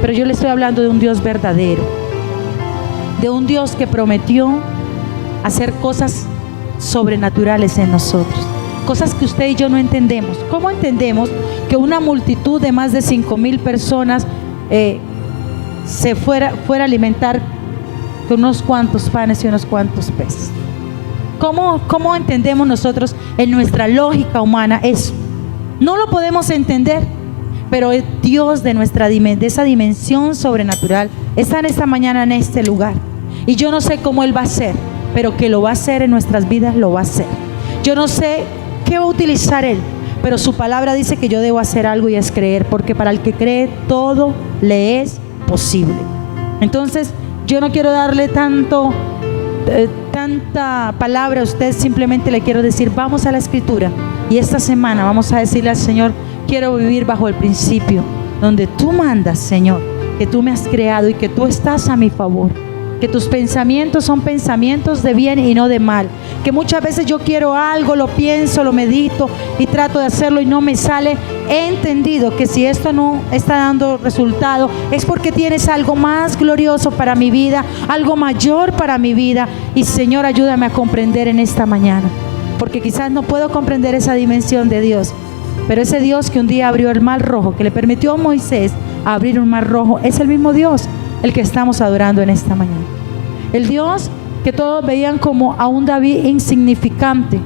pero yo le estoy hablando de un Dios verdadero, de un Dios que prometió hacer cosas sobrenaturales en nosotros, cosas que usted y yo no entendemos. ¿Cómo entendemos que una multitud de más de 5,000 personas se fuera a alimentar con unos cuantos panes y unos cuantos peces? ¿Cómo entendemos nosotros en nuestra lógica humana eso? No lo podemos entender, pero el Dios de esa dimensión sobrenatural está en esta mañana en este lugar. Y yo no sé cómo Él va a hacer, pero que lo va a hacer en nuestras vidas, lo va a hacer. Yo no sé qué va a utilizar Él, pero su palabra dice que yo debo hacer algo, y es creer, porque para el que cree todo le es posible. Entonces yo no quiero darle tanta palabra a usted, simplemente le quiero decir, vamos a la Escritura, y esta semana vamos a decirle al Señor: quiero vivir bajo el principio donde tú mandas, Señor, que tú me has creado y que tú estás a mi favor, que tus pensamientos son pensamientos de bien y no de mal, que muchas veces yo quiero algo, lo pienso, lo medito y trato de hacerlo y no me sale. He entendido que si esto no está dando resultado es porque tienes algo más glorioso para mi vida, algo mayor para mi vida. Y Señor, ayúdame a comprender en esta mañana, porque quizás no puedo comprender esa dimensión de Dios, pero ese Dios que un día abrió el mar rojo, que le permitió a Moisés abrir un mar rojo, es el mismo Dios el que estamos adorando en esta mañana. El Dios que todos veían como a un David insignificante,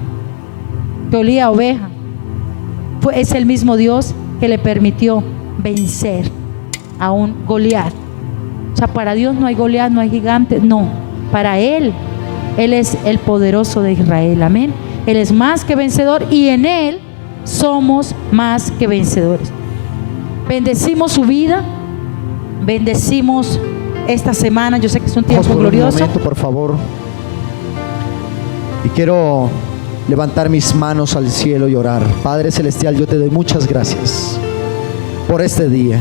que olía a oveja, es el mismo Dios que le permitió vencer a un Goliat. O sea, para Dios no hay Goliat, no hay gigante, no. Para Él es el poderoso de Israel, amén. Él es más que vencedor, y en Él somos más que vencedores. Bendecimos su vida, bendecimos esta semana. Yo sé que es un tiempo glorioso. Un momento, por favor. Y quiero levantar mis manos al cielo y orar. Padre celestial, yo te doy muchas gracias por este día.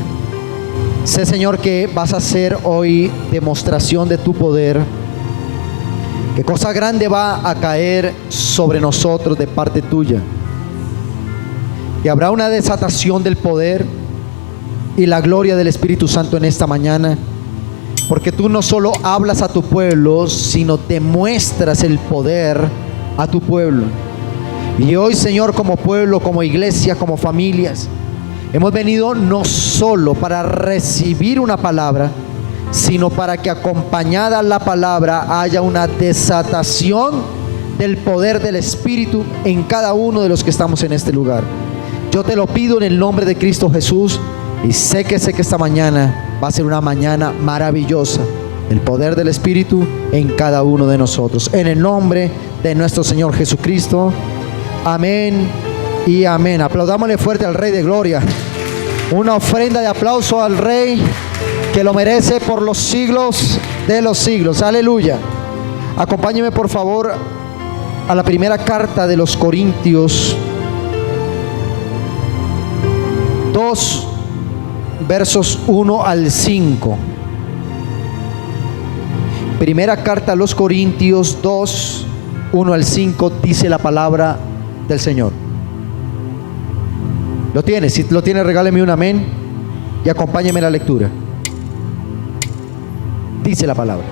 Sé, Señor, que vas a hacer hoy demostración de tu poder, que cosa grande va a caer sobre nosotros de parte tuya, y habrá una desatación del poder y la gloria del Espíritu Santo en esta mañana, porque tú no solo hablas a tu pueblo, sino te muestras el poder a tu pueblo. Y hoy, Señor, como pueblo, como iglesia, como familias, hemos venido no solo para recibir una palabra, sino para que acompañada la palabra haya una desatación del poder del Espíritu en cada uno de los que estamos en este lugar. Yo te lo pido en el nombre de Cristo Jesús, y sé que esta mañana va a ser una mañana maravillosa. El poder del Espíritu en cada uno de nosotros. En el nombre de nuestro Señor Jesucristo. Amén y amén. Aplaudámosle fuerte al Rey de Gloria. Una ofrenda de aplauso al Rey que lo merece por los siglos de los siglos. Aleluya. Acompáñeme por favor a la primera carta de los Corintios 2, versos 1 al 5. Primera carta a los Corintios 2, 1 al 5, dice la palabra del Señor. ¿Lo tiene? Si lo tiene, regáleme un amén y acompáñeme en la lectura. Dice la palabra: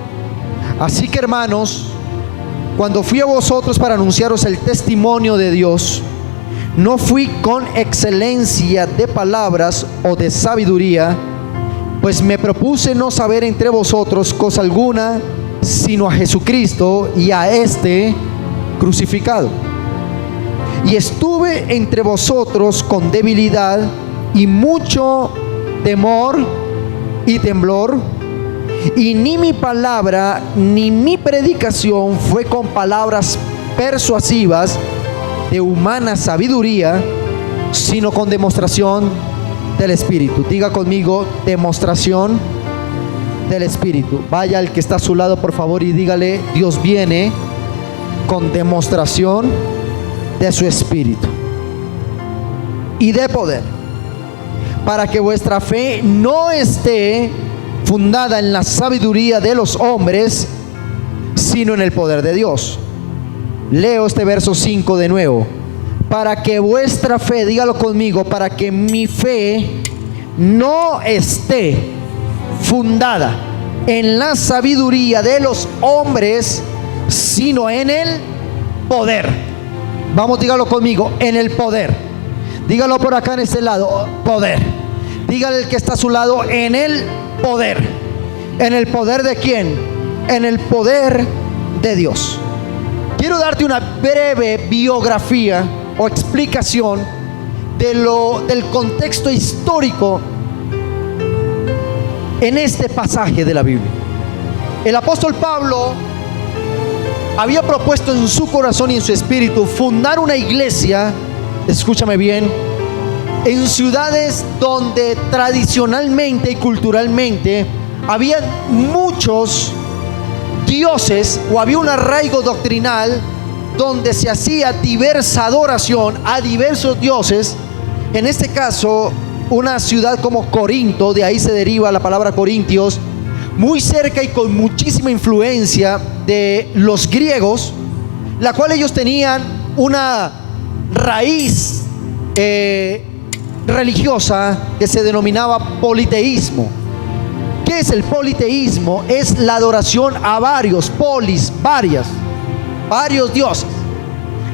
así que, hermanos, cuando fui a vosotros para anunciaros el testimonio de Dios, no fui con excelencia de palabras o de sabiduría, pues me propuse no saber entre vosotros cosa alguna, sino a Jesucristo y a este crucificado. Y estuve entre vosotros con debilidad y mucho temor y temblor, y ni mi palabra ni mi predicación fue con palabras persuasivas de humana sabiduría, sino con demostración del Espíritu. Diga conmigo: demostración del Espíritu. Vaya al que está a su lado, por favor, y dígale: Dios viene con demostración de su Espíritu y de poder, para que vuestra fe no esté fundada en la sabiduría de los hombres, sino en el poder de Dios. Leo este verso 5 de nuevo. Para que vuestra fe, dígalo conmigo, para que mi fe no esté fundada en la sabiduría de los hombres, sino en el poder. Vamos, dígalo conmigo, en el poder. Dígalo por acá en este lado, poder. Dígale el que está a su lado, en el poder. ¿En el poder de quién? En el poder de Dios. Quiero darte una breve biografía o explicación del contexto histórico en este pasaje de la Biblia. El apóstol Pablo había propuesto en su corazón y en su espíritu fundar una iglesia, escúchame bien, en ciudades donde tradicionalmente y culturalmente había muchos dioses, o había un arraigo doctrinal donde se hacía diversa adoración a diversos dioses. En este caso, una ciudad como Corinto, de ahí se deriva la palabra Corintios, muy cerca y con muchísima influencia de los griegos, la cual ellos tenían una raíz religiosa que se denominaba politeísmo. ¿Qué es el politeísmo? Es la adoración a varios, varios dioses.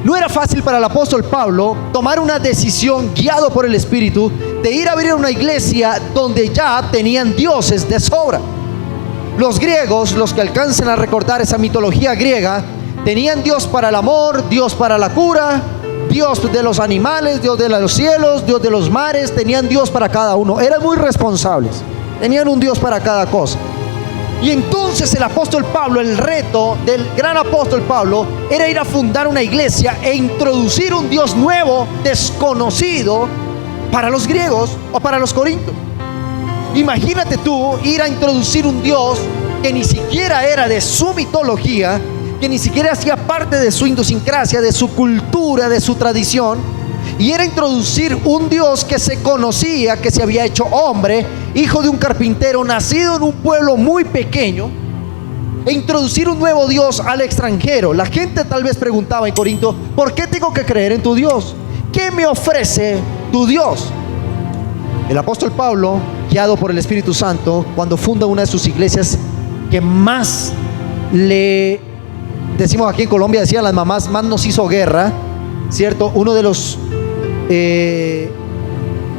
No era fácil para el apóstol Pablo tomar una decisión guiado por el Espíritu de ir a abrir una iglesia donde ya tenían dioses de sobra. Los griegos, los que alcancen a recordar esa mitología griega, tenían Dios para el amor, Dios para la cura, Dios de los animales, Dios de los cielos, Dios de los mares. Tenían Dios para cada uno. Eran muy responsables. Tenían un Dios para cada cosa. Y entonces el apóstol Pablo, el reto del gran apóstol Pablo, era ir a fundar una iglesia e introducir un Dios nuevo, desconocido para los griegos o para los corintios. Imagínate tú ir a introducir un Dios que ni siquiera era de su mitología, que ni siquiera hacía parte de su idiosincrasia, de su cultura, de su tradición, y era introducir un Dios que se conocía, que se había hecho hombre, hijo de un carpintero, nacido en un pueblo muy pequeño, e introducir un nuevo Dios al extranjero. La gente tal vez preguntaba en Corinto: ¿por qué tengo que creer en tu Dios? ¿Qué me ofrece tu Dios? El apóstol Pablo, guiado por el Espíritu Santo, cuando funda una de sus iglesias que más le, decimos aquí en Colombia, decían las mamás, más nos hizo guerra, ¿cierto? Uno de los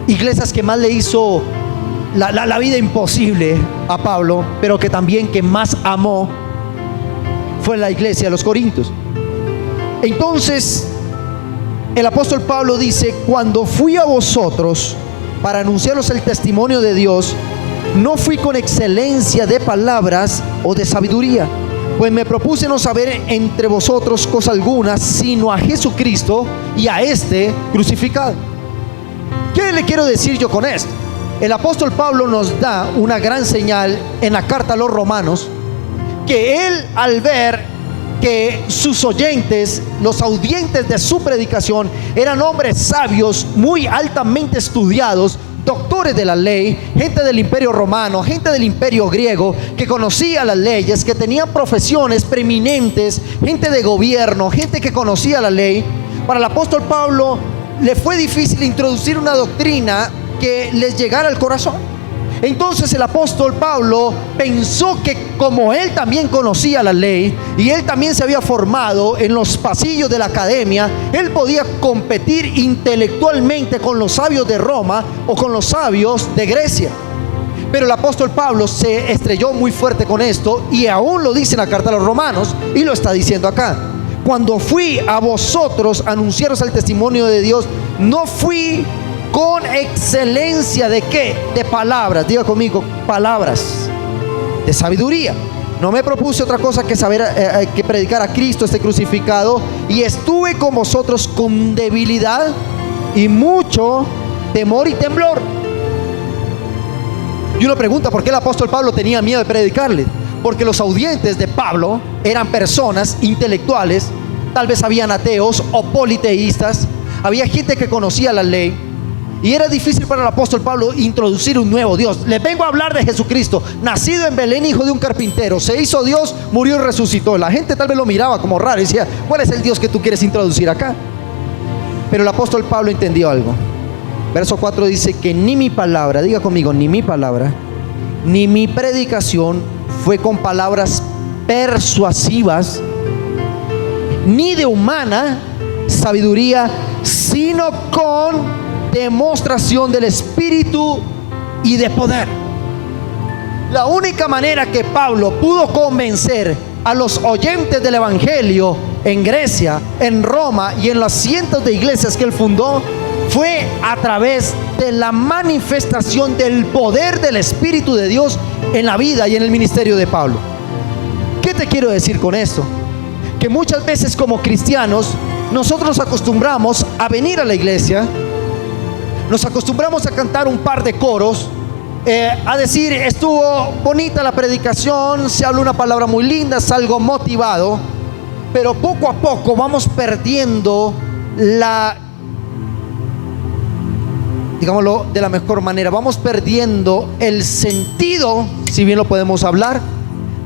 iglesias que más le hizo la vida imposible a Pablo, pero que también que más amó, fue la iglesia de los Corintios. Entonces el apóstol Pablo dice: cuando fui a vosotros para anunciaros el testimonio de Dios, no fui con excelencia de palabras o de sabiduría, pues me propuse no saber entre vosotros cosa alguna, sino a Jesucristo y a este crucificado. ¿Qué le quiero decir yo con esto? El apóstol Pablo nos da una gran señal en la carta a los romanos, que él, al ver que sus oyentes, los audientes de su predicación, eran hombres sabios, muy altamente estudiados, doctores de la ley, gente del imperio romano, gente del imperio griego, que conocía las leyes, que tenían profesiones preeminentes, gente de gobierno, gente que conocía la ley. Para el apóstol Pablo le fue difícil introducir una doctrina que les llegara al corazón. Entonces el apóstol Pablo pensó que como él también conocía la ley y él también se había formado en los pasillos de la academia, él podía competir intelectualmente con los sabios de Roma o con los sabios de Grecia. Pero el apóstol Pablo se estrelló muy fuerte con esto, y aún lo dice en la carta a los romanos, y lo está diciendo acá: cuando fui a vosotros a anunciaros el testimonio de Dios, no fui con excelencia de ¿qué? De palabras. Diga conmigo, palabras de sabiduría. No me propuse otra cosa que saber que predicar a Cristo este crucificado, y estuve con vosotros con debilidad y mucho temor y temblor. Y uno pregunta: ¿por qué el apóstol Pablo tenía miedo de predicarle? Porque los audientes de Pablo eran personas intelectuales, tal vez habían ateos o politeístas, había gente que conocía la ley. Y era difícil para el apóstol Pablo introducir un nuevo Dios. Les vengo a hablar de Jesucristo, nacido en Belén, hijo de un carpintero, se hizo Dios, murió y resucitó. La gente tal vez lo miraba como raro y decía: ¿cuál es el Dios que tú quieres introducir acá? Pero el apóstol Pablo entendió algo. Verso 4 dice que ni mi palabra, diga conmigo, ni mi palabra, ni mi predicación fue con palabras persuasivas, ni de humana sabiduría, sino con demostración del Espíritu y de poder. La única manera que Pablo pudo convencer a los oyentes del Evangelio en Grecia, en Roma y en las cientos de iglesias que él fundó fue a través de la manifestación del poder del Espíritu de Dios en la vida y en el ministerio de Pablo. ¿Qué te quiero decir con esto? Que muchas veces como cristianos nosotros nos acostumbramos a venir a la iglesia, nos acostumbramos a cantar un par de coros, a decir estuvo bonita la predicación, se habló una palabra muy linda, salgo motivado, pero poco a poco vamos perdiendo digámoslo de la mejor manera, vamos perdiendo el sentido, si bien lo podemos hablar,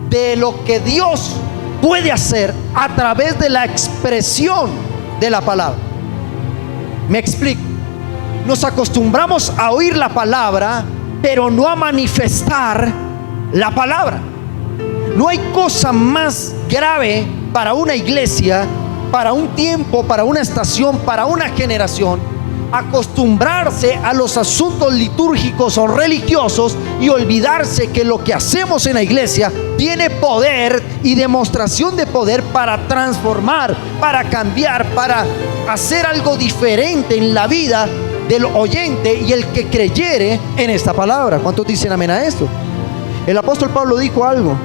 de lo que Dios puede hacer a través de la expresión de la palabra. Me explico. Nos acostumbramos a oír la palabra, pero no a manifestar la palabra. No hay cosa más grave para una iglesia, para un tiempo, para una estación, para una generación, acostumbrarse a los asuntos litúrgicos o religiosos y olvidarse que lo que hacemos en la iglesia tiene poder y demostración de poder para transformar, para cambiar, para hacer algo diferente en la vida del oyente y el que creyere en esta palabra. ¿Cuántos dicen amén a esto? El apóstol Pablo dijo algo: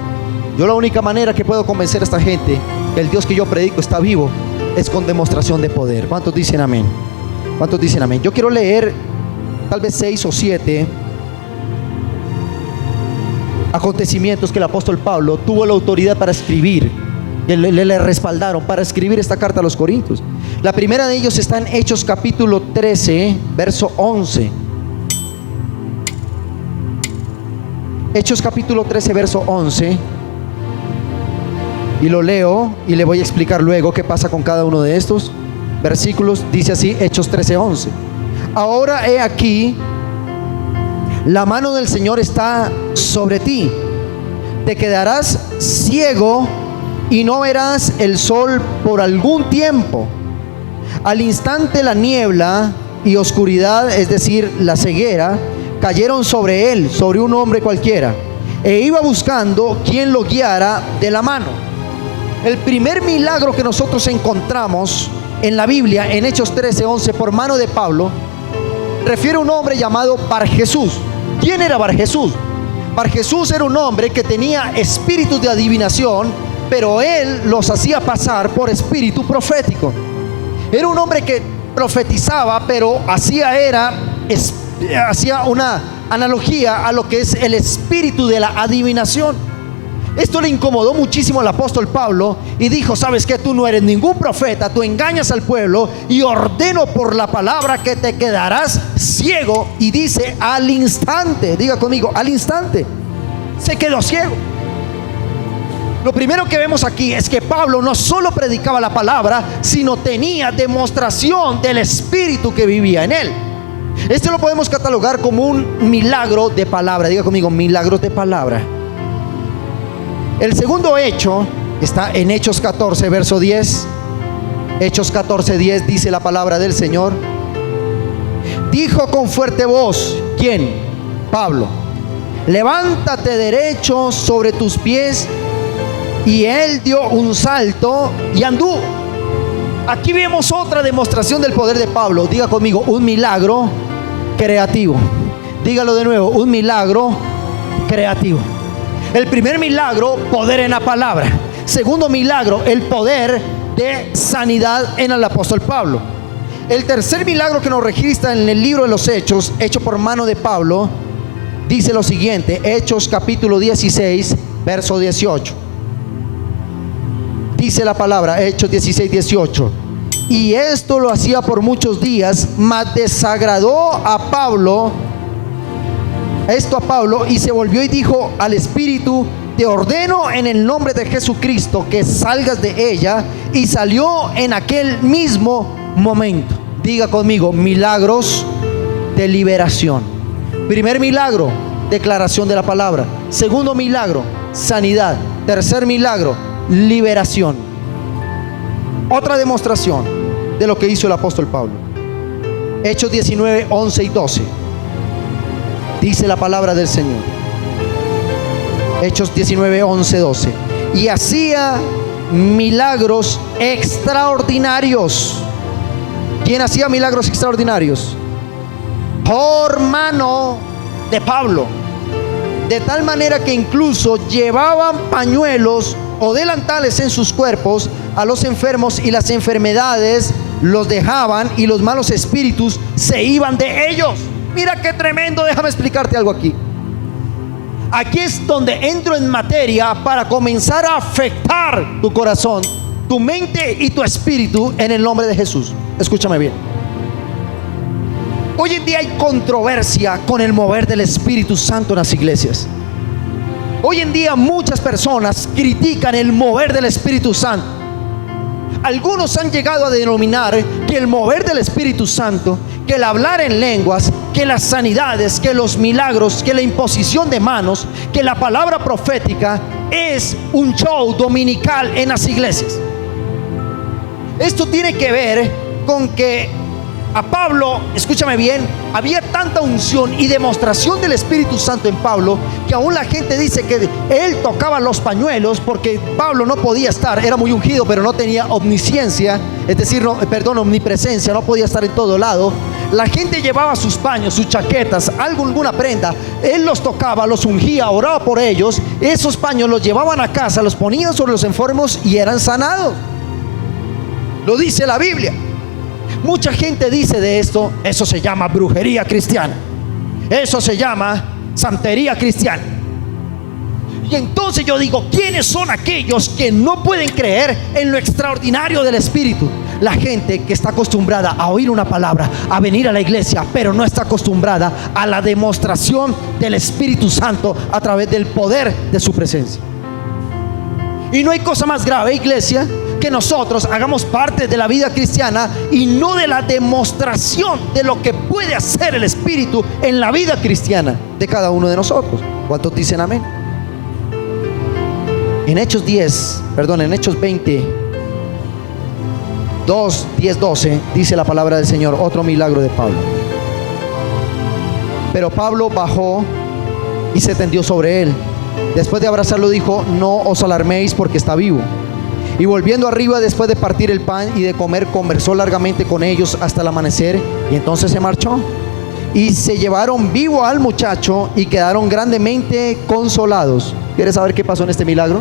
yo la única manera que puedo convencer a esta gente que el Dios que yo predico está vivo es con demostración de poder. ¿Cuántos dicen amén? ¿Cuántos dicen amén? Yo quiero leer tal vez 6 o 7 acontecimientos que el apóstol Pablo tuvo la autoridad para escribir, que le respaldaron para escribir esta carta a los Corintios. La primera de ellos está en Hechos capítulo 13, verso 11. Hechos capítulo 13, verso 11. Y lo leo y le voy a explicar luego qué pasa con cada uno de estos versículos. Dice así, Hechos 13:11: ahora he aquí, la mano del Señor está sobre ti, te quedarás ciego y no verás el sol por algún tiempo. Al instante la niebla y oscuridad, es decir, la ceguera, cayeron sobre él, sobre un hombre cualquiera, e iba buscando quien lo guiara de la mano. El primer milagro que nosotros encontramos en la Biblia, en Hechos 13:11, por mano de Pablo, refiere a un hombre llamado Barjesús. ¿Quién era Barjesús? Barjesús era un hombre que tenía espíritus de adivinación, pero él los hacía pasar por espíritu profético. Era un hombre que profetizaba, pero hacía una analogía a lo que es el espíritu de la adivinación. Esto le incomodó muchísimo al apóstol Pablo y dijo: ¿sabes qué? Tú no eres ningún profeta, tú engañas al pueblo, y ordeno por la palabra que te quedarás ciego. Y dice al instante, diga conmigo, al instante se quedó ciego. Lo primero que vemos aquí es que Pablo no solo predicaba la palabra, sino tenía demostración del espíritu que vivía en él. Esto lo podemos catalogar como un milagro de palabra. Diga conmigo, milagro de palabra. El segundo hecho está en Hechos 14, verso 10. Hechos 14:10 dice la palabra del Señor: dijo con fuerte voz, ¿quién? Pablo: levántate derecho sobre tus pies. Y él dio un salto y anduvo. Aquí vemos otra demostración del poder de Pablo. Diga conmigo, un milagro creativo. Dígalo de nuevo, un milagro creativo. El primer milagro, poder en la palabra. Segundo milagro, el poder de sanidad en el apóstol Pablo. El tercer milagro que nos registra en el libro de los Hechos, hecho por mano de Pablo, dice lo siguiente: Hechos capítulo 16, verso 18. Dice la palabra, Hechos 16:18: y esto lo hacía por muchos días, mas desagradó a Pablo y se volvió y dijo al espíritu: te ordeno en el nombre de Jesucristo que salgas de ella. Y salió en aquel mismo momento. Diga conmigo, milagros de liberación. Primer milagro, declaración de la palabra. Segundo milagro, sanidad. Tercer milagro, liberación. Otra demostración de lo que hizo el apóstol Pablo. Hechos 19, 11 y 12. Dice la palabra del Señor. Hechos 19, 11, 12. Y hacía milagros extraordinarios. ¿Quién hacía milagros extraordinarios? Por mano de Pablo. De tal manera que incluso llevaban pañuelos o delantales en sus cuerpos a los enfermos, y las enfermedades los dejaban y los malos espíritus se iban de ellos. Mira qué tremendo. Déjame explicarte algo aquí. Aquí es donde entro en materia para comenzar a afectar tu corazón, tu mente y tu espíritu en el nombre de Jesús. Escúchame bien. Hoy en día hay controversia con el mover del Espíritu Santo en las iglesias. Hoy en día muchas personas critican el mover del Espíritu Santo. Algunos han llegado a denominar que el mover del Espíritu Santo, que el hablar en lenguas, que las sanidades, que los milagros, que la imposición de manos, que la palabra profética es un show dominical en las iglesias. Esto tiene que ver con que a Pablo, escúchame bien, había tanta unción y demostración del Espíritu Santo en Pablo, que aún la gente dice que él tocaba los pañuelos, porque Pablo no podía estar, era muy ungido, pero no tenía omnisciencia, es decir, omnipresencia, no podía estar en todo lado. La gente llevaba sus paños, sus chaquetas, alguna prenda, él los tocaba, los ungía, oraba por ellos. Esos paños los llevaban a casa, los ponían sobre los enfermos y eran sanados. Lo dice la Biblia. Mucha gente dice de esto: eso se llama brujería cristiana, eso se llama santería cristiana. Y entonces yo digo, ¿quiénes son aquellos que no pueden creer en lo extraordinario del Espíritu? La gente que está acostumbrada a oír una palabra, a venir a la iglesia, pero no está acostumbrada a la demostración del Espíritu Santo a través del poder de su presencia. Y no hay cosa más grave, iglesia, que nosotros hagamos parte de la vida cristiana y no de la demostración de lo que puede hacer el Espíritu en la vida cristiana de cada uno de nosotros. ¿Cuántos dicen amén? En Hechos 20, 2, 10, 12 dice la palabra del Señor, otro milagro de Pablo. Pero Pablo bajó y se tendió sobre él. Después de abrazarlo dijo: no os alarméis, porque está vivo. Y volviendo arriba, después de partir el pan y de comer, conversó largamente con ellos hasta el amanecer, y entonces se marchó. Y se llevaron vivo al muchacho y quedaron grandemente consolados. ¿Quieres saber qué pasó en este milagro?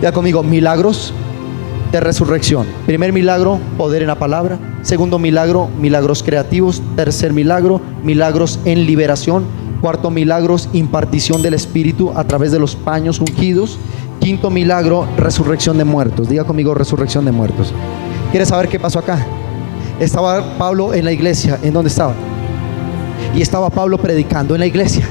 Ya conmigo, milagros de resurrección. Primer milagro, poder en la palabra. Segundo milagro, milagros creativos. Tercer milagro, milagros en liberación. Cuarto milagro, impartición del Espíritu a través de los paños ungidos. Quinto milagro, resurrección de muertos. Diga conmigo, resurrección de muertos. ¿Quieres saber qué pasó acá? Estaba Pablo en la iglesia. ¿En dónde estaba? Y estaba Pablo predicando en la iglesia.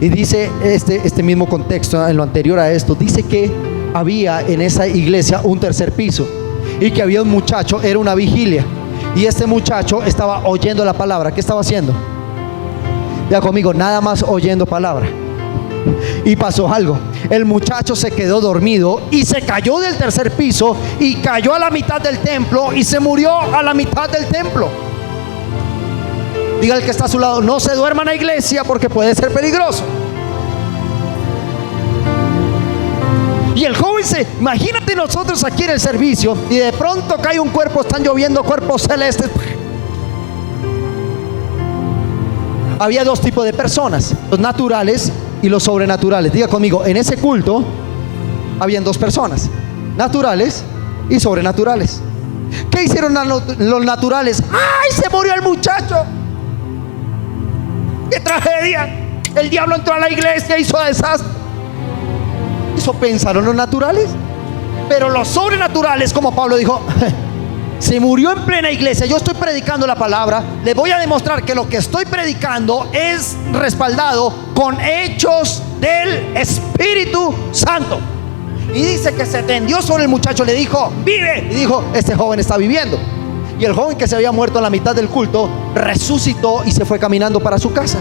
Y dice este mismo contexto, en lo anterior a esto, dice que había en esa iglesia un tercer piso, y que había un muchacho, era una vigilia, y este muchacho estaba oyendo la palabra. ¿Qué estaba haciendo? Ya conmigo, nada más oyendo palabra. Y pasó algo. El muchacho se quedó dormido y se cayó del tercer piso y cayó a la mitad del templo y se murió a la mitad del templo. Diga al que está a su lado: no se duerma en la iglesia, porque puede ser peligroso. Y el joven imagínate nosotros aquí en el servicio, y de pronto cae un cuerpo, están lloviendo cuerpos celestes. Había dos tipos de personas: los naturales y los sobrenaturales. Diga conmigo, en ese culto habían dos personas: naturales y sobrenaturales. ¿Qué hicieron los naturales? ¡Ay, se murió el muchacho! ¡Qué tragedia! El diablo entró a la iglesia, hizo desastre. Eso pensaron los naturales. Pero los sobrenaturales, como Pablo dijo, se murió en plena iglesia. Yo estoy predicando la palabra. Les voy a demostrar que lo que estoy predicando es respaldado con hechos del Espíritu Santo. Y dice que se tendió sobre el muchacho, le dijo: vive. Y dijo: este joven está viviendo. Y el joven que se había muerto en la mitad del culto resucitó y se fue caminando para su casa.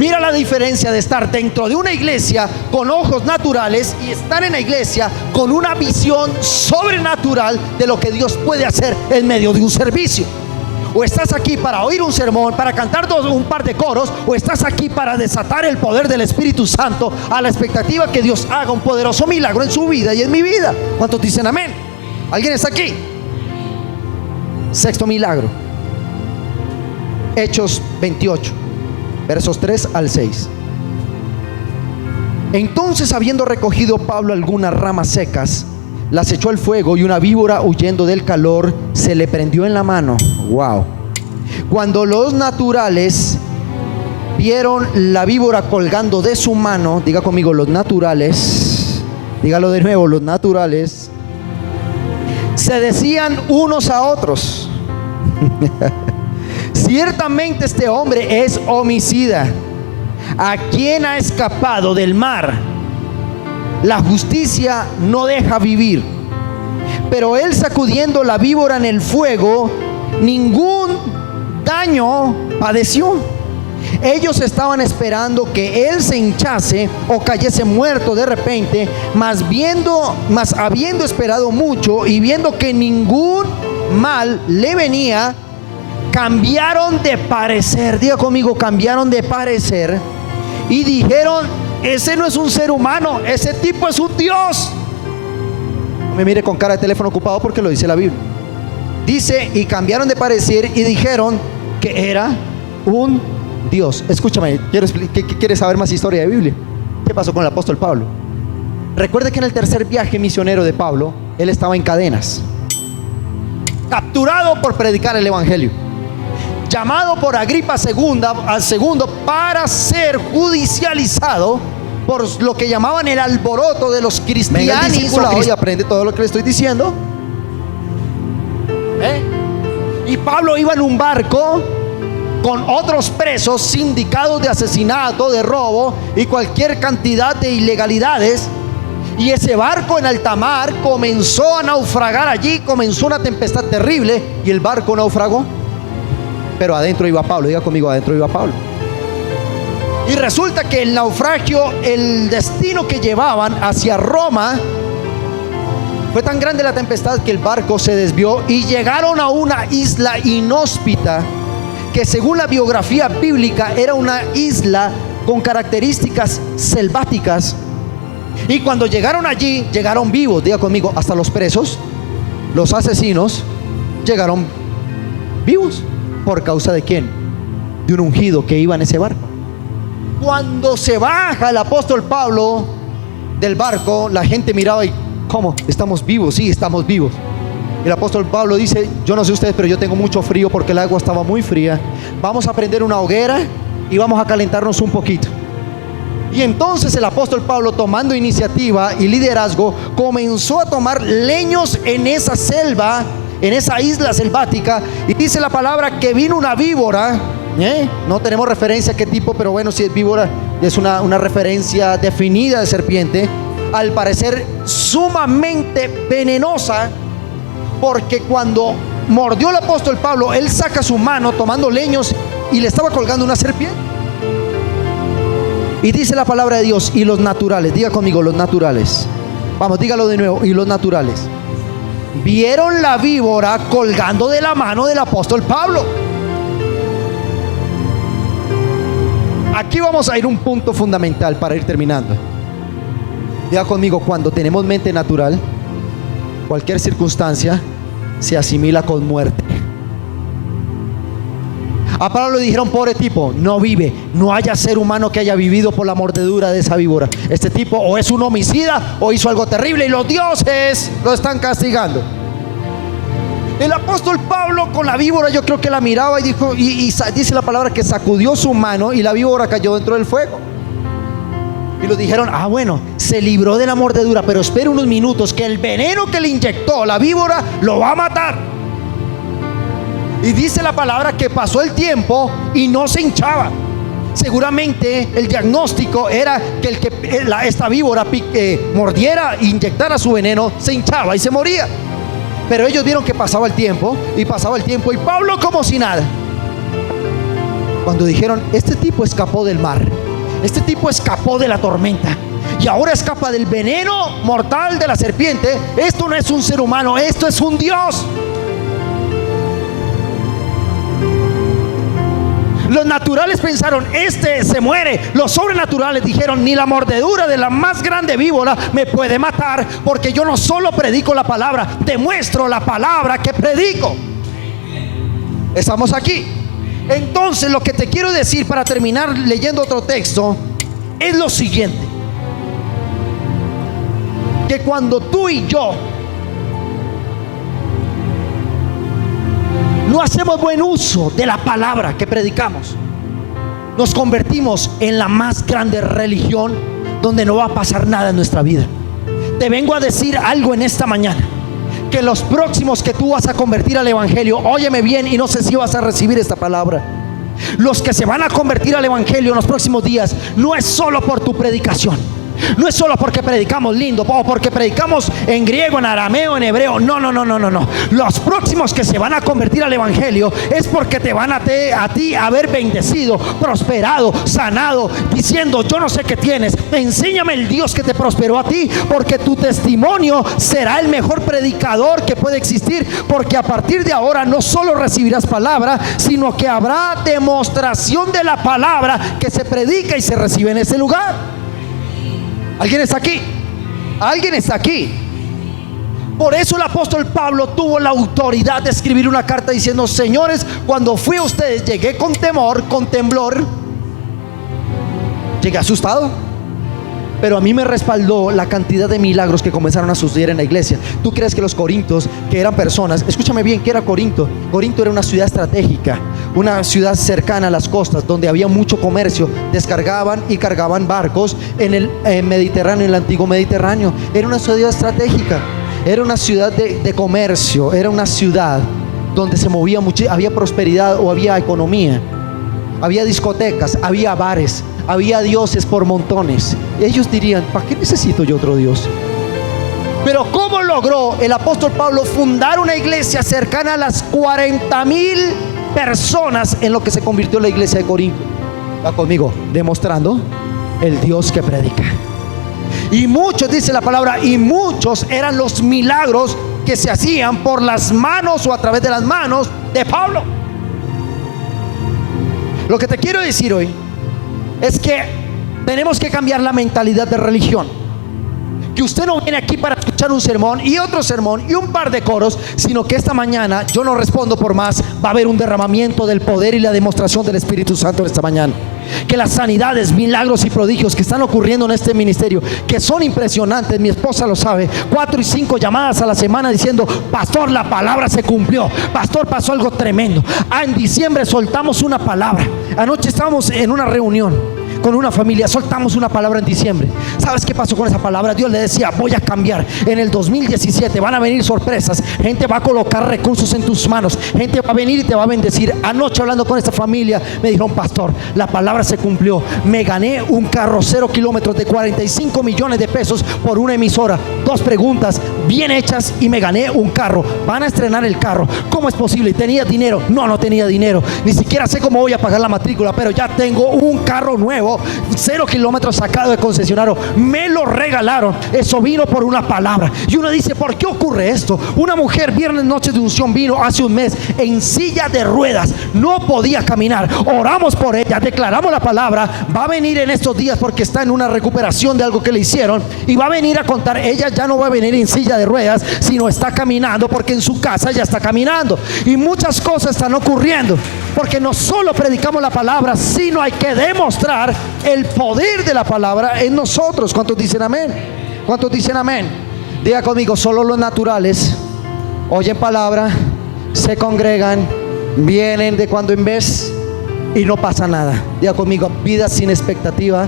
Mira la diferencia de estar dentro de una iglesia con ojos naturales y estar en la iglesia con una visión sobrenatural de lo que Dios puede hacer en medio de un servicio. O estás aquí para oír un sermón, para cantar un par de coros, o estás aquí para desatar el poder del Espíritu Santo a la expectativa que Dios haga un poderoso milagro en su vida y en mi vida. ¿Cuántos dicen amén? ¿Alguien está aquí? Sexto milagro, Hechos 28, versos 3 al 6. Entonces, habiendo recogido Pablo algunas ramas secas, las echó al fuego, y una víbora, huyendo del calor, se le prendió en la mano. Wow. Cuando los naturales vieron la víbora colgando de su mano, diga conmigo, los naturales, dígalo de nuevo, los naturales, se decían unos a otros: ciertamente este hombre es homicida. ¿A quién ha escapado del mar? La justicia no deja vivir. Pero él, sacudiendo la víbora en el fuego, ningún daño padeció. Ellos estaban esperando que él se hinchase o cayese muerto de repente, mas habiendo esperado mucho y viendo que ningún mal le venía, cambiaron de parecer. Diga conmigo, cambiaron de parecer, y dijeron: ese no es un ser humano, ese tipo es un Dios. No me mire con cara de teléfono ocupado, porque lo dice la Biblia. Dice: y cambiaron de parecer y dijeron que era un Dios. Escúchame, ¿quieres saber más historia de Biblia? ¿Qué pasó con el apóstol Pablo? Recuerde que en el tercer viaje misionero de Pablo, él estaba en cadenas, capturado por predicar el evangelio, llamado por Agripa II para ser judicializado por lo que llamaban el alboroto de los cristianos. Y aprende todo lo que le estoy diciendo. Y Pablo iba en un barco con otros presos sindicados de asesinato, de robo y cualquier cantidad de ilegalidades. Y ese barco en alta mar comenzó a naufragar allí, comenzó una tempestad terrible y el barco naufragó. Pero adentro iba Pablo, diga conmigo, adentro iba Pablo. Y resulta que el naufragio, el destino que llevaban hacia Roma, fue tan grande la tempestad que el barco se desvió y llegaron a una isla inhóspita, que según la biografía bíblica era una isla con características selváticas. Y cuando llegaron allí, llegaron vivos, diga conmigo, hasta los presos, los asesinos, llegaron vivos. ¿Por causa de quién? De un ungido que iba en ese barco. Cuando se baja el apóstol Pablo del barco, la gente miraba y: ¿cómo? ¿Estamos vivos? Sí, estamos vivos. El apóstol Pablo dice: yo no sé ustedes, pero yo tengo mucho frío porque el agua estaba muy fría. Vamos a prender una hoguera y vamos a calentarnos un poquito. Y entonces el apóstol Pablo, tomando iniciativa y liderazgo, comenzó a tomar leños en esa selva, en esa isla selvática, y dice la palabra que vino una víbora. No tenemos referencia a qué tipo, pero bueno, si es víbora, es una referencia definida de serpiente, al parecer sumamente venenosa, porque cuando mordió el apóstol Pablo, él saca su mano tomando leños y le estaba colgando una serpiente. Y dice la palabra de Dios: y los naturales, diga conmigo, los naturales, vamos, dígalo de nuevo, y los naturales vieron la víbora colgando de la mano del apóstol Pablo. Aquí vamos a ir a un punto fundamental para ir terminando. Diga conmigo, cuando tenemos mente natural, cualquier circunstancia se asimila con muerte. A Pablo le dijeron: pobre tipo, no vive, no haya ser humano que haya vivido por la mordedura de esa víbora. Este tipo o es un homicida o hizo algo terrible y los dioses lo están castigando. El apóstol Pablo con la víbora, yo creo que la miraba y dijo, y dice la palabra que sacudió su mano y la víbora cayó dentro del fuego. Y lo dijeron: bueno, se libró de la mordedura, pero espere unos minutos, que el veneno que le inyectó la víbora lo va a matar. Y dice la palabra que pasó el tiempo y no se hinchaba. Seguramente el diagnóstico era que esta víbora mordiera e inyectara su veneno, se hinchaba y se moría. Pero ellos vieron que pasaba el tiempo y Pablo como si nada. Cuando dijeron, este tipo escapó del mar, este tipo escapó de la tormenta y ahora escapa del veneno mortal de la serpiente, esto no es un ser humano, esto es un Dios. Los naturales pensaron, este se muere. Los sobrenaturales dijeron, ni la mordedura de la más grande víbora me puede matar, porque yo no solo predico la palabra, demuestro la palabra que predico. Estamos aquí. Entonces, lo que te quiero decir para terminar leyendo otro texto es lo siguiente: que cuando tú y yo no hacemos buen uso de la palabra que predicamos, nos convertimos en la más grande religión donde no va a pasar nada en nuestra vida. Te vengo a decir algo en esta mañana, que los próximos que tú vas a convertir al evangelio, óyeme bien, y no sé si vas a recibir esta palabra, los que se van a convertir al evangelio en los próximos días, no es solo por tu predicación, no es solo porque predicamos lindo o porque predicamos en griego, en arameo, en hebreo. No. Los próximos que se van a convertir al evangelio es porque te van a ti haber bendecido, prosperado, sanado, diciendo, yo no sé qué tienes, enséñame el Dios que te prosperó a ti, porque tu testimonio será el mejor predicador que puede existir, porque a partir de ahora no solo recibirás palabra, sino que habrá demostración de la palabra que se predica y se recibe en ese lugar. ¿Alguien está aquí? ¿Alguien está aquí? Por eso el apóstol Pablo tuvo la autoridad de escribir una carta diciendo, señores, cuando fui a ustedes llegué con temor, con temblor, llegué asustado, pero a mí me respaldó la cantidad de milagros que comenzaron a suceder en la iglesia. ¿Tú crees que los corintios, que eran personas, escúchame bien, ¿qué era Corinto? Corinto era una ciudad estratégica, una ciudad cercana a las costas, donde había mucho comercio, descargaban y cargaban barcos en el Mediterráneo, en el antiguo Mediterráneo. Era una ciudad estratégica, era una ciudad de comercio, era una ciudad donde se movía mucho, había prosperidad o había economía, había discotecas, había bares, había dioses por montones. Ellos dirían, ¿para qué necesito yo otro Dios? Pero ¿cómo logró el apóstol Pablo fundar una iglesia cercana a las 40,000 personas en lo que se convirtió la iglesia de Corinto? Va conmigo, demostrando el Dios que predica. Y muchos, dice la palabra, y muchos eran los milagros que se hacían por las manos o a través de las manos de Pablo. Lo que te quiero decir hoy es que tenemos que cambiar la mentalidad de religión. Que usted no viene aquí para escuchar un sermón y otro sermón y un par de coros, sino que esta mañana, yo no respondo por más, va a haber un derramamiento del poder y la demostración del Espíritu Santo en esta mañana. Que las sanidades, milagros y prodigios que están ocurriendo en este ministerio, que son impresionantes, mi esposa lo sabe, 4 y 5 llamadas a la semana diciendo, pastor, la palabra se cumplió, pastor, pasó algo tremendo. En diciembre soltamos una palabra. Anoche estábamos en una reunión con una familia, soltamos una palabra en diciembre. ¿Sabes qué pasó con esa palabra? Dios le decía, voy a cambiar. En el 2017 van a venir sorpresas, gente va a colocar recursos en tus manos, gente va a venir y te va a bendecir. Anoche hablando con esta familia me dijeron, pastor, la palabra se cumplió, me gané un carro 0 kilómetros de 45 millones de pesos por una emisora. 2 preguntas bien hechas y me gané un carro. Van a estrenar el carro. ¿Cómo es posible? ¿Tenía dinero? No tenía dinero, ni siquiera sé cómo voy a pagar la matrícula, pero ya tengo un carro nuevo, 0 kilómetros sacado de concesionario, me lo regalaron. Eso vino por una palabra. Y uno dice, ¿por qué ocurre esto? Una mujer viernes noche de unción vino hace un mes en silla de ruedas, no podía caminar, oramos por ella, declaramos la palabra, va a venir en estos días porque está en una recuperación de algo que le hicieron y va a venir a contar. Ella ya no va a venir en silla de ruedas, sino está caminando porque en su casa ya está caminando. Y muchas cosas están ocurriendo porque no solo predicamos la palabra, sino hay que demostrar el poder de la palabra en nosotros. ¿Cuántos dicen amén? ¿Cuántos dicen amén? Diga conmigo, solo los naturales oyen palabra, se congregan, vienen de cuando en vez y no pasa nada. Diga conmigo, vidas sin expectativa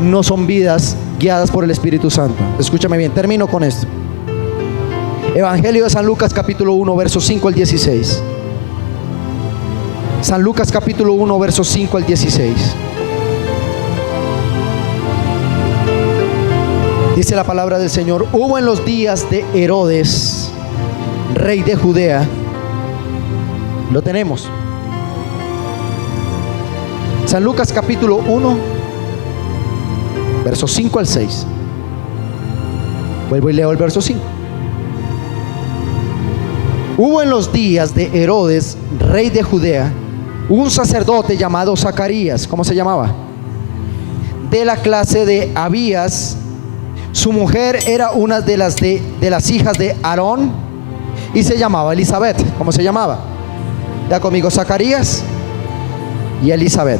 no son vidas guiadas por el Espíritu Santo. Escúchame bien, termino con esto. Evangelio de San Lucas capítulo 1 versos 5 al 16. San Lucas capítulo 1 versos 5 al 16. Dice la palabra del Señor: hubo en los días de Herodes, rey de Judea, lo tenemos, San Lucas capítulo 1, versos 5 al 6. Vuelvo y leo el verso 5. Hubo en los días de Herodes, rey de Judea, un sacerdote llamado Zacarías. ¿Cómo se llamaba? De la clase de Abías. Su mujer era una de las hijas de Aarón y se llamaba Elizabeth. ¿Cómo se llamaba? Ya conmigo, Zacarías y Elizabeth.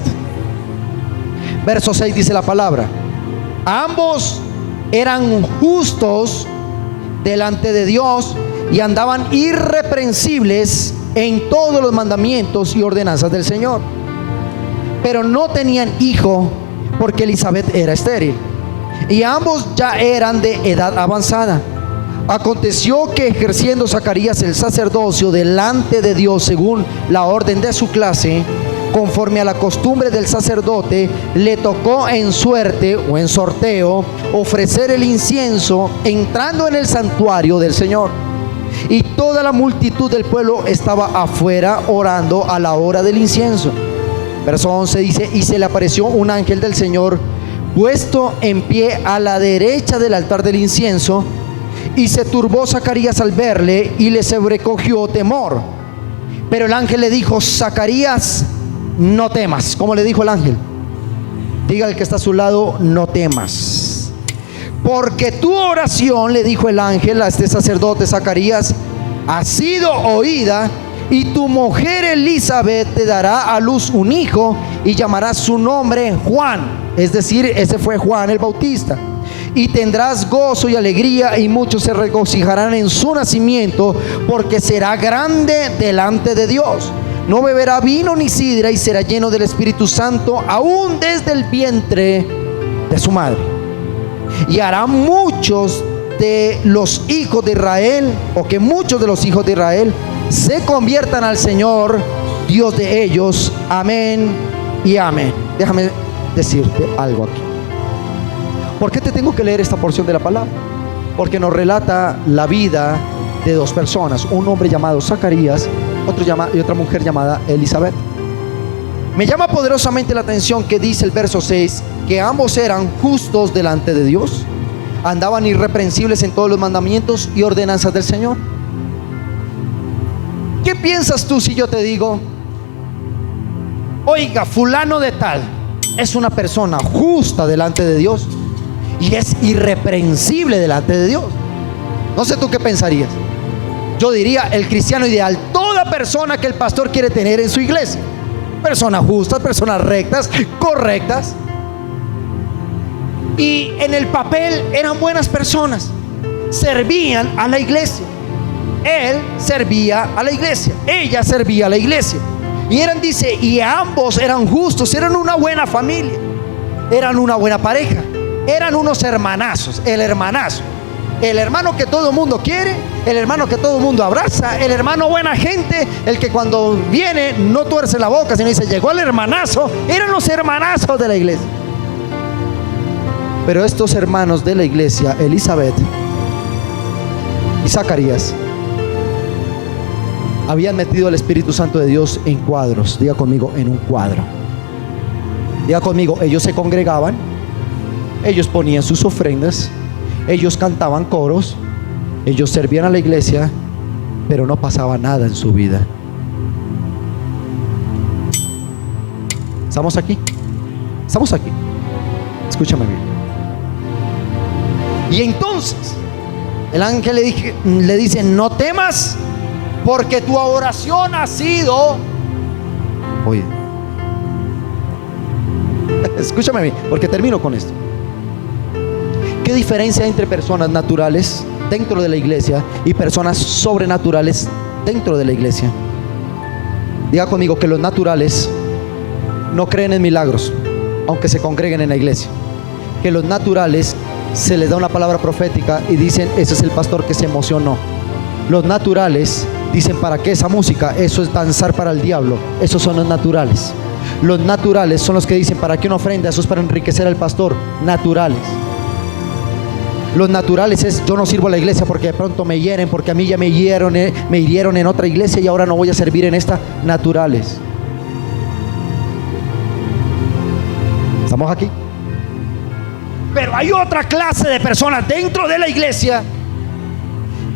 Verso 6 dice la palabra: ambos eran justos delante de Dios y andaban irreprensibles en todos los mandamientos y ordenanzas del Señor, pero no tenían hijo porque Elizabeth era estéril y ambos ya eran de edad avanzada. Aconteció que ejerciendo Zacarías el sacerdocio delante de Dios según la orden de su clase, conforme a la costumbre del sacerdote, le tocó en suerte o en sorteo ofrecer el incienso entrando en el santuario del Señor. Y toda la multitud del pueblo estaba afuera orando a la hora del incienso. Verso 11 dice: y se le apareció un ángel del Señor puesto en pie a la derecha del altar del incienso, y se turbó Zacarías al verle y le sobrecogió temor. Pero el ángel le dijo: Zacarías, no temas. ¿Cómo le dijo el ángel? Diga al que está a su lado: no temas. Porque tu oración, le dijo el ángel a este sacerdote Zacarías, ha sido oída, y tu mujer Elizabeth te dará a luz un hijo y llamarás su nombre Juan. Es decir, ese fue Juan el Bautista. Y tendrás gozo y alegría, y muchos se regocijarán en su nacimiento, porque será grande delante de Dios. No beberá vino ni sidra, y será lleno del Espíritu Santo aún desde el vientre de su madre. Y hará muchos de los hijos de Israel, o que muchos de los hijos de Israel se conviertan al Señor, Dios de ellos. Amén y amén. Déjame decirte algo aquí. ¿Por qué te tengo que leer esta porción de la palabra? Porque nos relata la vida de dos personas, un hombre llamado Zacarías y otra mujer llamada Elizabeth. Me llama poderosamente la atención que dice el verso 6 que ambos eran justos delante de Dios, andaban irreprensibles en todos los mandamientos y ordenanzas del Señor. ¿Qué piensas tú si yo te digo: oiga, fulano de tal es una persona justa delante de Dios y es irreprensible delante de Dios? No sé tú qué pensarías. Yo diría: el cristiano ideal, toda persona que el pastor quiere tener en su iglesia. Personas justas, personas rectas, correctas. Y en el papel eran buenas personas, servían a la iglesia. Él servía a la iglesia, ella servía a la iglesia. Y y ambos eran justos, eran una buena familia, eran una buena pareja, eran unos hermanazos. El hermano que todo el mundo quiere, el hermano que todo el mundo abraza, el hermano buena gente, el que cuando viene no tuerce la boca, sino dice: llegó el hermanazo. Eran los hermanazos de la iglesia. Pero estos hermanos de la iglesia, Elizabeth y Zacarías, habían metido al Espíritu Santo de Dios en cuadros. Diga conmigo: en un cuadro. Diga conmigo: ellos se congregaban, ellos ponían sus ofrendas, ellos cantaban coros, ellos servían a la iglesia, pero no pasaba nada en su vida. ¿Estamos aquí? Estamos aquí. Escúchame bien. Y entonces el ángel le dice: no temas, porque tu oración ha sido. Oye, escúchame bien, porque termino con esto. ¿Qué diferencia hay entre personas naturales dentro de la iglesia y personas sobrenaturales dentro de la iglesia? Diga conmigo que los naturales no creen en milagros, aunque se congreguen en la iglesia. Que los naturales se les da una palabra profética y dicen: ese es el pastor que se emocionó. Los naturales dicen: ¿para qué esa música? Eso es danzar para el diablo. Esos son los naturales. Los naturales son los que dicen: ¿para qué una ofrenda? Eso es para enriquecer al pastor. Naturales. Los naturales es: yo no sirvo a la iglesia porque de pronto me hieren, porque a mí ya me hirieron en otra iglesia y ahora no voy a servir en esta. Naturales. ¿Estamos aquí? Pero hay otra clase de personas dentro de la iglesia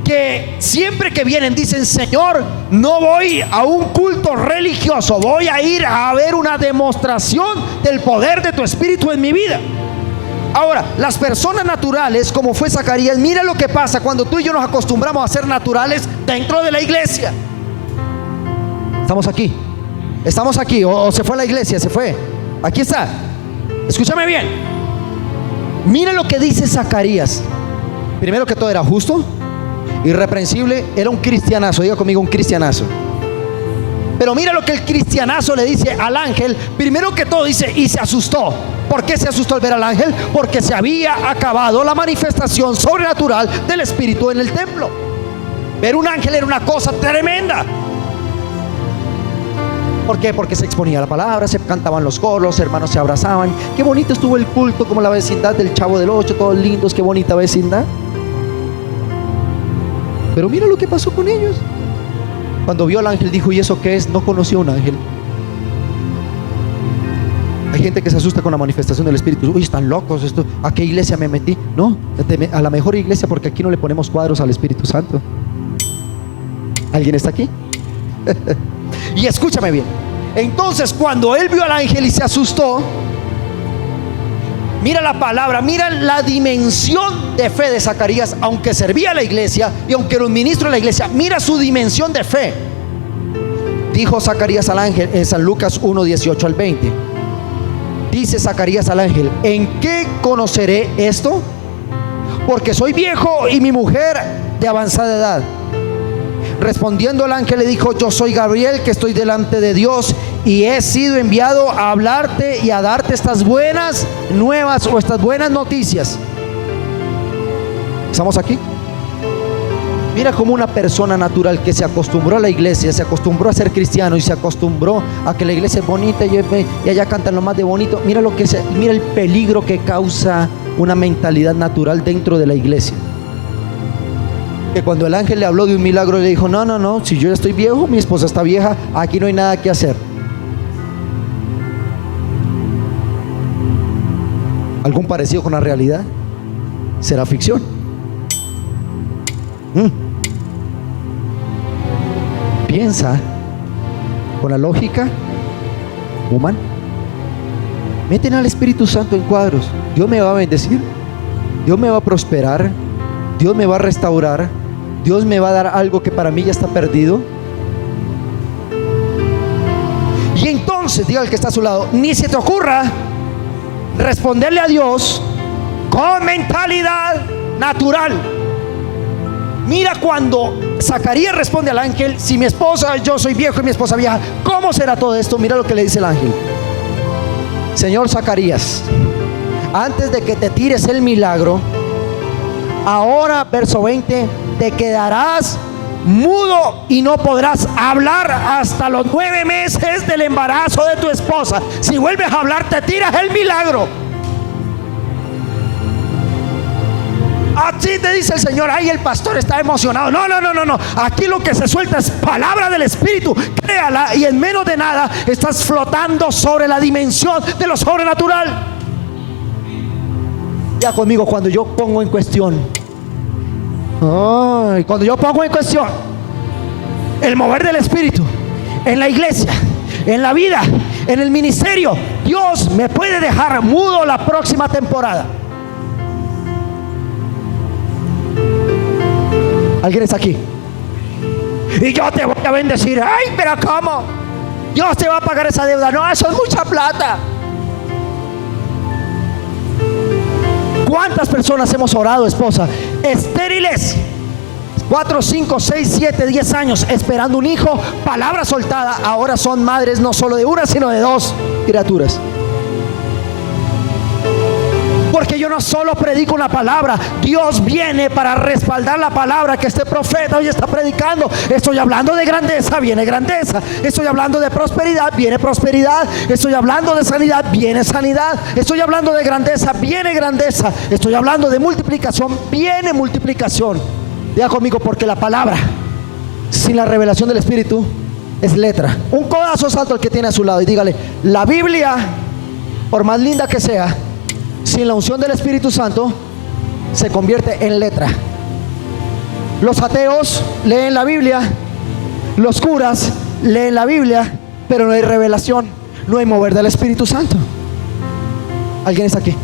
que siempre que vienen dicen: Señor, no voy a un culto religioso, voy a ir a ver una demostración del poder de tu espíritu en mi vida. Ahora, las personas naturales, como fue Zacarías, mira lo que pasa cuando tú y yo nos acostumbramos a ser naturales dentro de la iglesia. Estamos aquí, o se fue a la iglesia, se fue. Aquí está. Escúchame bien. Mira lo que dice Zacarías. Primero que todo, era justo, irreprensible, era un cristianazo. Diga conmigo, un cristianazo. Pero mira lo que el cristianazo le dice al ángel. Primero que todo dice: y se asustó. ¿Por qué se asustó al ver al ángel? Porque se había acabado la manifestación sobrenatural del espíritu en el templo. Ver un ángel era una cosa tremenda. ¿Por qué? Porque se exponía la palabra, se cantaban los coros, los hermanos se abrazaban. Qué bonito estuvo el culto, como la vecindad del Chavo del Ocho, todos lindos, qué bonita vecindad. Pero mira lo que pasó con ellos. Cuando vio al ángel dijo: ¿y eso qué es? No conoció a un ángel. Hay gente que se asusta con la manifestación del espíritu. Uy, están locos esto. ¿A qué iglesia me metí? No, a la mejor iglesia, porque aquí no le ponemos cuadros al Espíritu Santo. ¿Alguien está aquí? Y escúchame bien. Entonces, cuando él vio al ángel y se asustó, mira la palabra, mira la dimensión de fe de Zacarías. Aunque servía a la iglesia y aunque era un ministro de la iglesia, mira su dimensión de fe. Dijo Zacarías al ángel en San Lucas 1, 18 al 20. Dice Zacarías al ángel: ¿en qué conoceré esto? Porque soy viejo y mi mujer de avanzada edad. Respondiendo el ángel le dijo: yo soy Gabriel, que estoy delante de Dios, y he sido enviado a hablarte y a darte estas buenas nuevas, o estas buenas noticias. ¿Estamos aquí? Mira cómo una persona natural que se acostumbró a la iglesia, se acostumbró a ser cristiano y se acostumbró a que la iglesia es bonita y allá cantan lo más de bonito. Mira mira el peligro que causa una mentalidad natural dentro de la iglesia. Que cuando el ángel le habló de un milagro, le dijo: no, si yo ya estoy viejo, mi esposa está vieja, aquí no hay nada que hacer. ¿Algún parecido con la realidad? ¿Será ficción? Piensa con la lógica humana. Meten al Espíritu Santo en cuadros. Dios me va a bendecir, Dios me va a prosperar, Dios me va a restaurar, Dios me va a dar algo que para mí ya está perdido. Y entonces, diga al que está a su lado: ni se te ocurra responderle a Dios con mentalidad natural. Mira cuando Zacarías responde al ángel: si mi esposa, yo soy viejo y mi esposa vieja, ¿cómo será todo esto? Mira lo que le dice el ángel: Señor Zacarías, antes de que te tires el milagro, ahora, verso 20, te quedarás mudo y no podrás hablar hasta los 9 meses del embarazo de tu esposa. Si vuelves a hablar, te tiras el milagro. Así te dice el Señor. Ay, el pastor está emocionado. No. Aquí lo que se suelta es palabra del Espíritu. Créala, y en menos de nada estás flotando sobre la dimensión de lo sobrenatural. Ya conmigo, cuando yo pongo en cuestión, cuando yo pongo en cuestión el mover del Espíritu en la iglesia, en la vida, en el ministerio, Dios me puede dejar mudo la próxima temporada. ¿Alguien está aquí? Y yo te voy a bendecir. Ay, pero ¿cómo? Dios te va a pagar esa deuda. No, eso es mucha plata. ¿Cuántas personas hemos orado, esposa, estériles? 4, 5, 6, 7, 10 años esperando un hijo, palabra soltada. Ahora son madres no solo de una, sino de 2 criaturas. Porque yo no solo predico una palabra, Dios viene para respaldar la palabra que este profeta hoy está predicando. Estoy hablando de grandeza, viene grandeza. Estoy hablando de prosperidad, viene prosperidad. Estoy hablando de sanidad, viene sanidad. Estoy hablando de grandeza, viene grandeza. Estoy hablando de multiplicación, viene multiplicación. Diga conmigo, porque la palabra sin la revelación del Espíritu es letra. Un codazo salto al que tiene a su lado y dígale: la Biblia por más linda que sea, sin la unción del Espíritu Santo, se convierte en letra. Los ateos leen la Biblia, los curas leen la Biblia, pero no hay revelación, no hay mover del Espíritu Santo. ¿Alguien está aquí?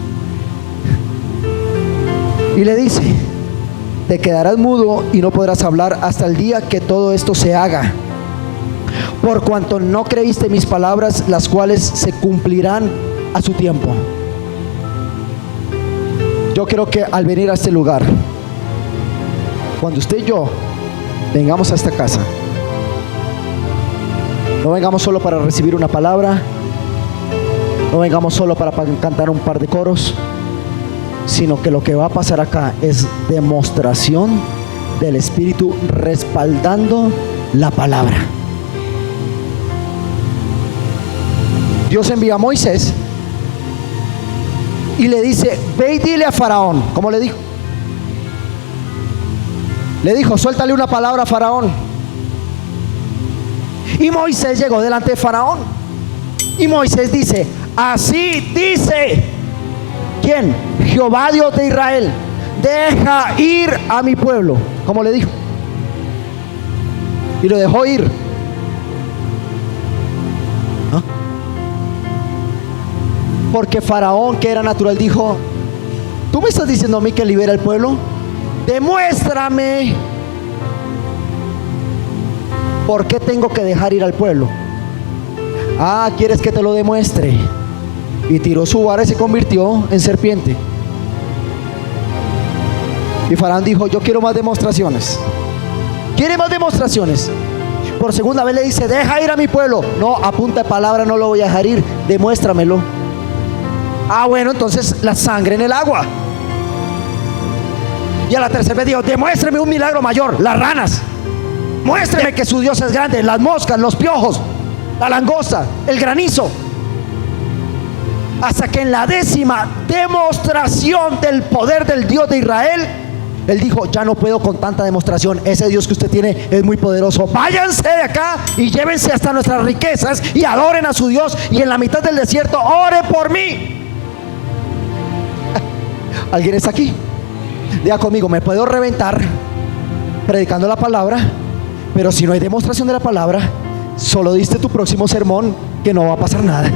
Y le dice: te quedarás mudo y no podrás hablar hasta el día que todo esto se haga, por cuanto no creíste mis palabras, las cuales se cumplirán a su tiempo. Yo quiero que al venir a este lugar, cuando usted y yo vengamos a esta casa, no vengamos solo para recibir una palabra, no vengamos solo para cantar un par de coros, sino que lo que va a pasar acá es demostración del Espíritu respaldando la palabra. Dios envía a Moisés y le dice: ve y dile a Faraón. ¿Cómo le dijo? Le dijo: suéltale una palabra a Faraón. Y Moisés llegó delante de Faraón y Moisés dice: así dice, ¿quién? Jehová Dios de Israel, deja ir a mi pueblo. ¿Cómo le dijo? Y lo dejó ir. ¿Ah? Porque Faraón, que era natural, dijo: ¿tú me estás diciendo a mí que libera el pueblo? Demuéstrame por qué tengo que dejar ir al pueblo. Ah, ¿quieres que te lo demuestre? Y tiró su vara y se convirtió en serpiente. Y Faraón dijo: yo quiero más demostraciones. ¿Quiere más demostraciones? Por segunda vez le dice: deja ir a mi pueblo. No, a punta de palabra no lo voy a dejar ir, demuéstramelo. Ah, bueno, entonces la sangre en el agua. Y a la tercera vez dijo: demuéstrame un milagro mayor, las ranas. Muéstrame que su Dios es grande, las moscas, los piojos, la langosta, el granizo. Hasta que en la 10ª demostración del poder del Dios de Israel, él dijo: ya no puedo con tanta demostración, ese Dios que usted tiene es muy poderoso, váyanse de acá y llévense hasta nuestras riquezas y adoren a su Dios, y en la mitad del desierto ore por mí. ¿Alguien está aquí? Diga conmigo: me puedo reventar predicando la palabra, pero si no hay demostración de la palabra, solo diste tu próximo sermón, que no va a pasar nada.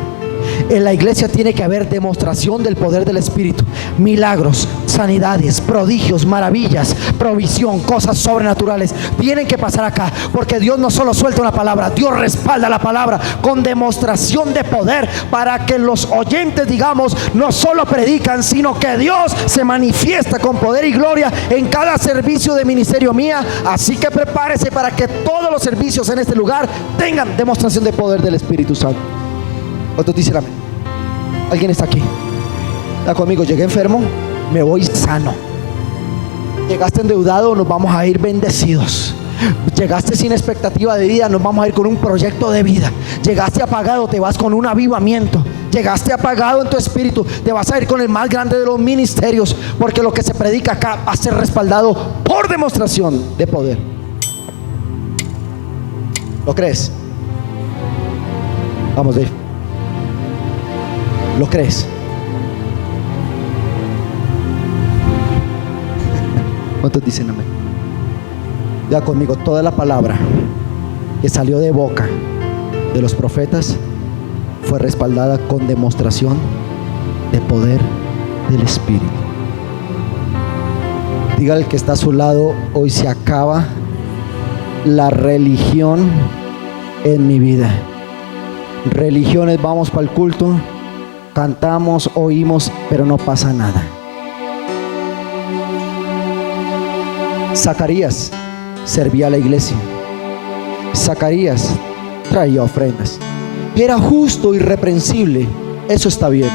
En la iglesia tiene que haber demostración del poder del Espíritu, milagros, sanidades, prodigios, maravillas, provisión, cosas sobrenaturales tienen que pasar acá, porque Dios no solo suelta una palabra, Dios respalda la palabra con demostración de poder, para que los oyentes, digamos, no solo predican, sino que Dios se manifiesta con poder y gloria en cada servicio de ministerio mía. Así que prepárese para que todos los servicios en este lugar tengan demostración de poder del Espíritu Santo. ¿Cuántos dicen amén? ¿Alguien está aquí? Está conmigo: llegué enfermo, me voy sano. Llegaste endeudado, nos vamos a ir bendecidos. Llegaste sin expectativa de vida, nos vamos a ir con un proyecto de vida. Llegaste apagado, te vas con un avivamiento. Llegaste apagado en tu espíritu, te vas a ir con el más grande de los ministerios, porque lo que se predica acá va a ser respaldado por demostración de poder. ¿Lo crees? Vamos, Dave. ¿Lo crees? ¿Cuántos dicen amén? Ya conmigo: toda la palabra que salió de boca de los profetas fue respaldada con demostración de poder del Espíritu. Diga al que está a su lado: hoy se acaba la religión en mi vida. Religiones, vamos para el culto, cantamos, oímos, pero no pasa nada. Zacarías servía a la iglesia. Zacarías traía ofrendas. Era justo, irreprensible. Eso está bien.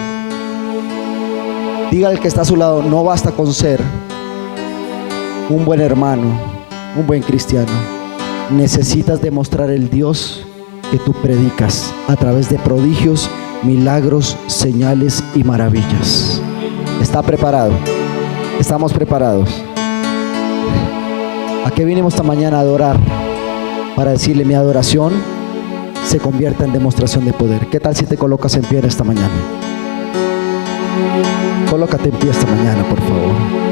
Diga al que está a su lado: no basta con ser un buen hermano, un buen cristiano. Necesitas demostrar el Dios que tú predicas a través de prodigios, milagros, señales y maravillas. ¿Está preparado? ¿Estamos preparados? ¿A qué vinimos esta mañana? A adorar, para decirle: mi adoración se convierta en demostración de poder. ¿Qué tal si te colocas en pie esta mañana? Colócate en pie esta mañana, por favor.